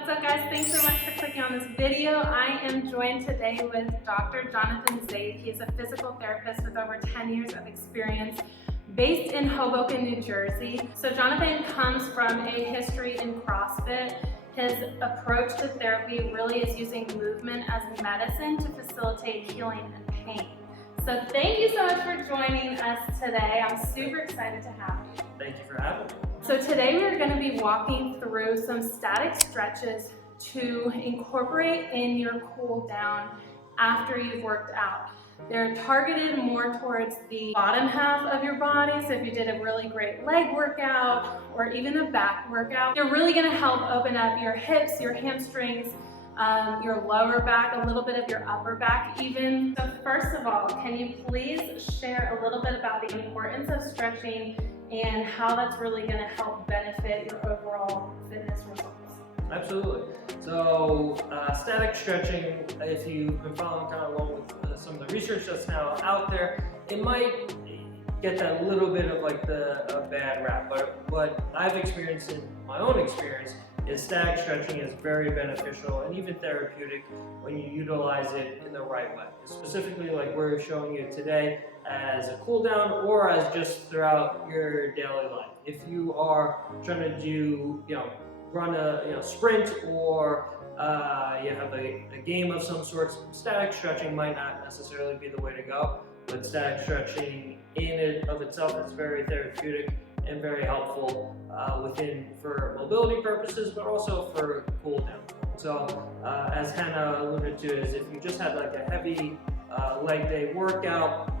What's up, guys? Thanks so much for clicking on this video. I am joined today with Dr. Jonathan Zaid. He is a physical therapist with over 10 years of experience based in Hoboken, New Jersey. So Jonathan comes from a history in CrossFit. His approach to therapy really is using movement as medicine to facilitate healing and pain. So thank you so much for joining us today. I'm super excited to have you. Thank you for having me. So today we're going to be walking through some static stretches to incorporate in your cool down after you've worked out. They're targeted more towards the bottom half of your body. So if you did a really great leg workout or even a back workout, they're really going to help open up your hips, your hamstrings, your lower back, a little bit of your upper back even. So first of all, can you please share a little bit about the importance of stretching and how that's really going to help benefit your overall fitness results? Absolutely. So static stretching, if you've been following kind of along with some of the research that's now out there, it might get that little bit of like a bad rap, but what I've experienced in my own experience is static stretching is very beneficial and even therapeutic when you utilize it in the right way. Specifically, like we're showing you today, as a cool down or as just throughout your daily life. If you are trying to do, run a sprint or you have a game of some sorts, static stretching might not necessarily be the way to go, but static stretching in and of itself is very therapeutic and very helpful for mobility purposes, but also for cool down. So as Hannah alluded to, is if you just had like a heavy leg day workout,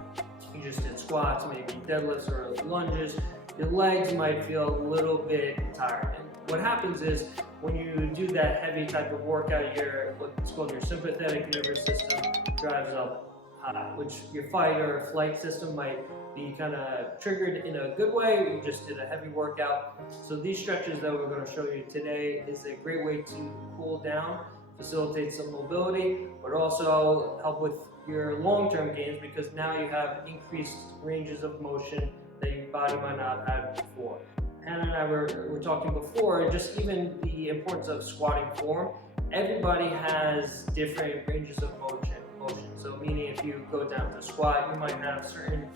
you just did squats, maybe deadlifts or lunges, your legs might feel a little bit tired. And what happens is when you do that heavy type of workout, what's called your sympathetic nervous system drives up high, which your fight or flight system might be kind of triggered in a good way. You just did a heavy workout. So these stretches that we're going to show you today is a great way to cool down, facilitate some mobility, but also help with your long-term gains because now you have increased ranges of motion that your body might not have had before. Hannah and I were talking before, just even the importance of squatting form. Everybody has different ranges of motion. So meaning if you go down to squat, you might have certain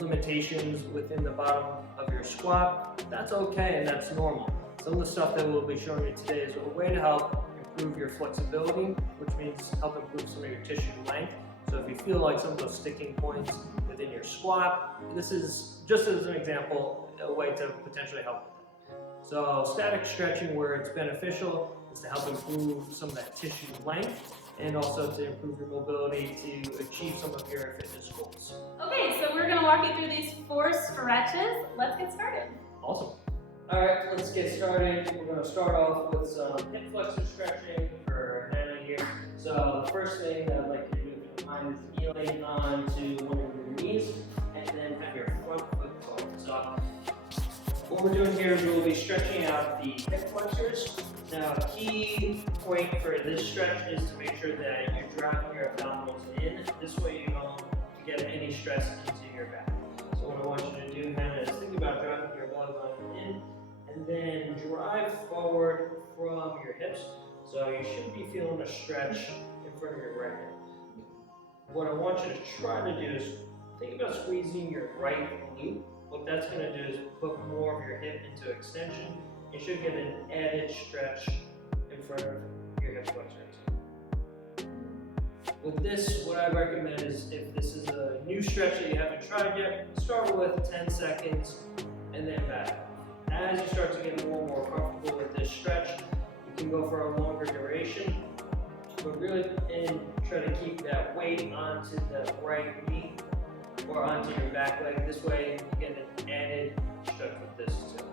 limitations within the bottom of your squat. That's okay and that's normal. Some of the stuff that we'll be showing you today is a way to help improve your flexibility, which means help improve some of your tissue length. So if you feel like some of those sticking points within your squat, this is just as an example, a way to potentially help with that. So static stretching, where it's beneficial, is to help improve some of that tissue length and also to improve your mobility to achieve some of your fitness goals. Okay, so we're going to walk you through these 4 stretches. Let's get started. Awesome. All right, let's get started. We're going to start off with some hip flexor stretching for Hannah here. So the first thing that I'd like you to do, if you don't mind, is kneeling onto one of your knees and then have your front foot forward. So what we're doing here is we'll be stretching out the hip flexors. Now, a key point for this stretch is to make sure that you're driving your abdominals in. This way you don't get any stress into your back. So what I want you to do, Hannah, is think about driving your belly button in and then drive forward from your hips. So you should be feeling a stretch in front of your right hip. What I want you to try to do is think about squeezing your right glute. What that's going to do is put more of your hip into extension. You should get an added stretch in front of your hip flexors. With this, what I recommend is if this is a new stretch that you haven't tried yet, start with 10 seconds and then back. As you start to get more and more comfortable with this stretch, you can go for a longer duration, but really try to keep that weight onto the right knee or onto your back leg. This way you get an added stretch with this too.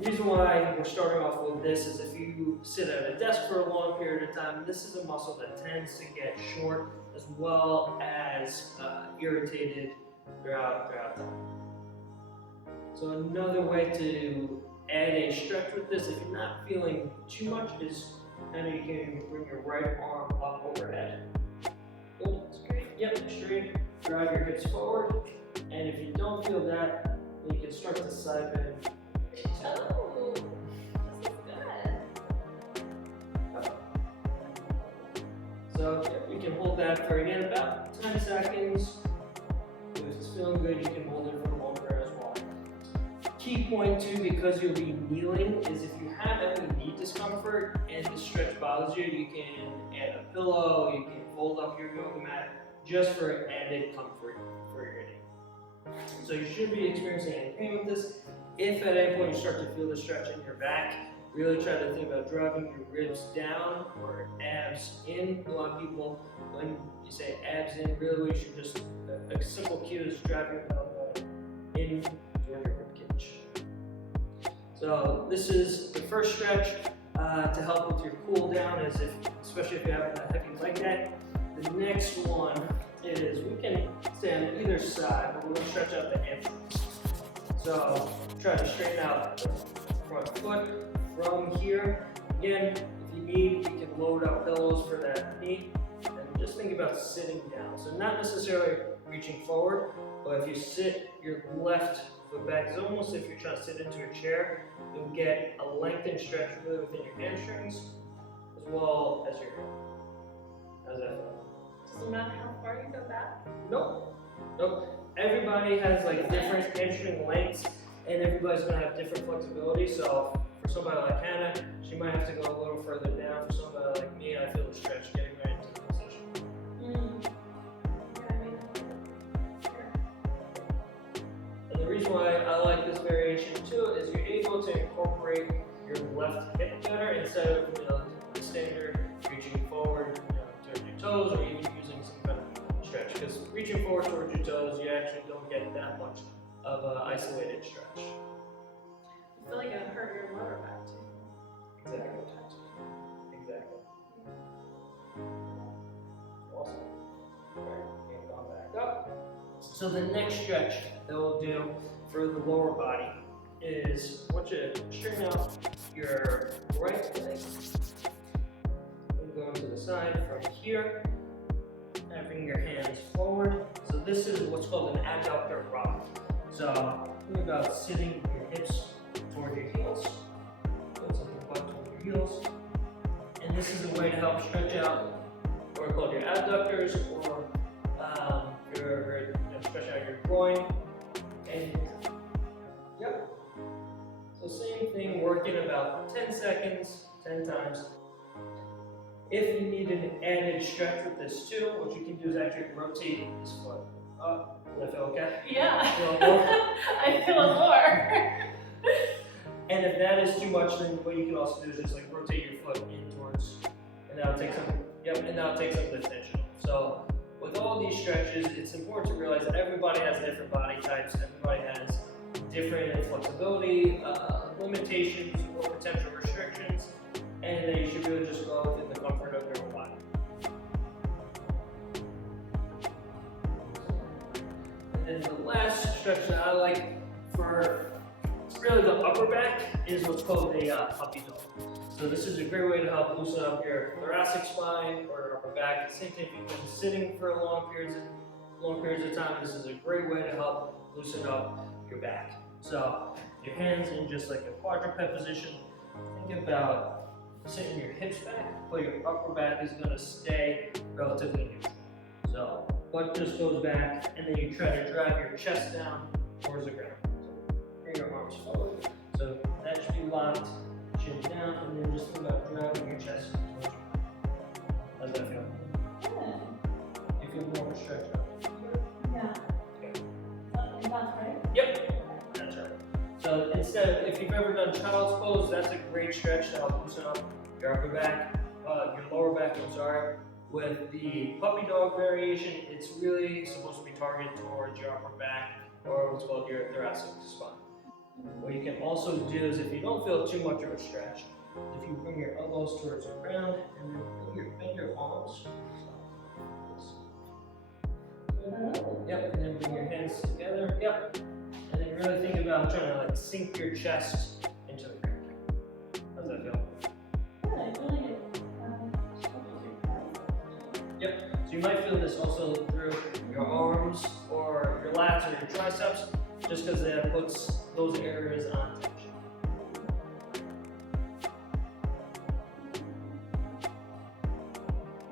The reason why we're starting off with this is if you sit at a desk for a long period of time, this is a muscle that tends to get short as well as irritated throughout time. So another way to add a stretch with this, if you're not feeling too much, is kind of you can bring your right arm up overhead. Hold it straight. Yep, straight. Drive your hips forward. And if you don't feel that, then you can start to side bend. Oh, this is good. So you can hold that for again about 10 seconds. If it's feeling good, you can hold it for longer as well. Key point too, because you'll be kneeling, is if you have any knee discomfort and the stretch bothers you, you can add a pillow, you can fold up your yoga mat just for added comfort for your knee. So you shouldn't be experiencing any pain with this. If at any point you start to feel the stretch in your back, really try to think about driving your ribs down or abs in. A lot of people, when you say abs in, really what you should just, a simple cue is drive your elbow in toward your ribcage. So this is the first stretch to help with your cool down, especially if you have a heavy leg day. The next one is, we can stand on either side, but we're going to stretch out the hamstrings. So try to straighten out the front foot from here. Again, if you need, you can load up pillows for that knee. And just think about sitting down. So not necessarily reaching forward, but if you sit your left foot back, it's almost if you're trying to sit into a chair, you'll get a lengthened stretch really within your hamstrings as well as your hip. How's that feel? Doesn't matter how far you go back? Nope. Everybody has like different hamstring lengths, and everybody's gonna have different flexibility. So for somebody like Hannah, she might have to go a little further down. For somebody like me, I feel the stretch getting right into the position. Yeah, I mean, sure. And the reason why I like this variation too is you're able to incorporate your left hip better instead of the standard reaching forward towards your toes, or even using some kind of stretch. Because reaching forward towards your toes, you actually don't get that much of an isolated stretch. I feel like it would hurt your lower back too. Exactly. Awesome. Alright, and go back up. So the next stretch that we'll do for the lower body is, I want you to straighten out your right leg and go to the side from here and bring your hands forward. So this is what's called an adductor rock. So think about sitting your hips toward your heels. Put your butt toward your heels. And this is a way to help stretch out what are called your adductors, or stretch out your groin. And yep. So same thing, working about 10 seconds, 10 times. If you need an added stretch with this too, what you can do is actually rotate this foot up. Does that feel okay? Yeah. Feel it more? I feel it more. And if that is too much, then what you can also do is just like rotate your foot in towards, and that'll take some, and that'll take some of the tension off. So with all these stretches, it's important to realize that everybody has different body types, everybody has different flexibility, limitations, or potential restrictions, and then you should really just go within the comfort of your own body. And then the last stretch that I like for really the upper back is what's called a puppy dog. So this is a great way to help loosen up your thoracic spine or your upper back. Same thing if you've been sitting for long periods of time, this is a great way to help loosen up your back. So your hands in just like a quadruped position. Think about sitting your hips back, but your upper back is going to stay relatively neutral. So butt just goes back, and then you try to drive your chest down towards the ground. So bring your arms forward. So that should be locked, chin down, and then just think about driving your chest towards the ground. How's that feel? Good. You feel more of a stretch out? Yeah. Okay. That's right. Yep. That's right. So instead of, if you've ever done child's pose, that's a great stretch to help loosen up your upper back, your lower back, I'm sorry. With the puppy dog variation, it's really supposed to be targeted towards your upper back, or what's called your thoracic spine. What you can also do is, if you don't feel too much of a stretch, if you bring your elbows towards the ground and then bend your arms. Yep, and then bring your hands together. Yep. And then really think about trying to like sink your chest into the ground. How's that feel? Good, I feel like it. Yep. So you might feel this also through your arms or your lats or your triceps, just because that puts those areas on tension.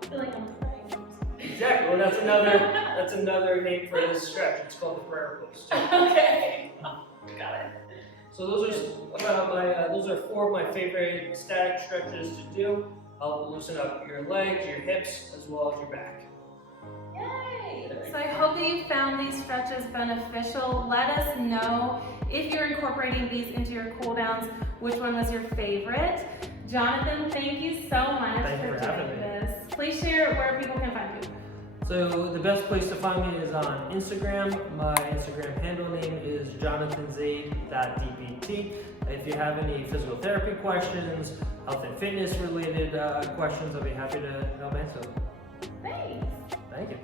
I feel like I'm And that's another name for this stretch. It's called the prayer pose. Okay. Got it. So those are 4 of my favorite static stretches to do. Help loosen up your legs, your hips, as well as your back. Yay! So I hope that you found these stretches beneficial. Let us know if you're incorporating these into your cool downs, which one was your favorite. Jonathan, thank you so much for doing this. Please share where people can find you. So the best place to find me is on Instagram. My Instagram handle name is jonathanzaid.dpt. If you have any physical therapy questions, health and fitness related questions, I'll be happy to help answer them. Thanks. Thank you.